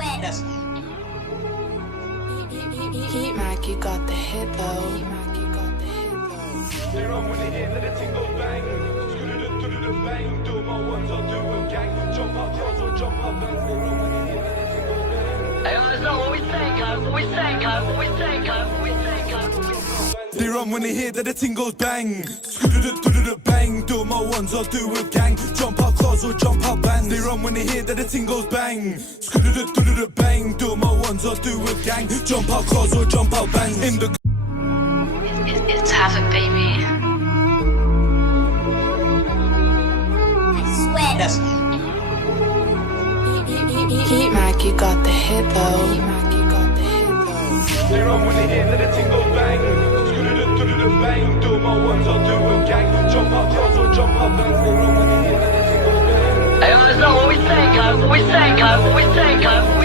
Yes. Heat Mac, you got the hit though. They're on when they hear that the tingles bang. Scooter bang. Do my ones, I'll do a gang. Jump up cars or jump up bands. They're on when they hear that the tingles bang. Hey, that's not what we say, cuz. What we say, cuz. What we say, cuz. What we say, cuz. They run when they hear that the tingles bang. Scooter bang. Do my ones, I'll do a gang. Jump up cars or jump up bands. They run when they hear that the tingles bang. Scooter bang. Do my ones, I'll do a gang. Jump up cars or jump up bands. In the It's havoc, baby. Yes. Heat Mac, you got the hit though. They're on when they hear that the tingles bang. Scooter bang. Do my ones, I'll do a gang. Jump up cars or jump up bands. They're on when they hear that the tingles bang. Hey, that's not what we say, cuz. What we say, cuz. What we say, cuz.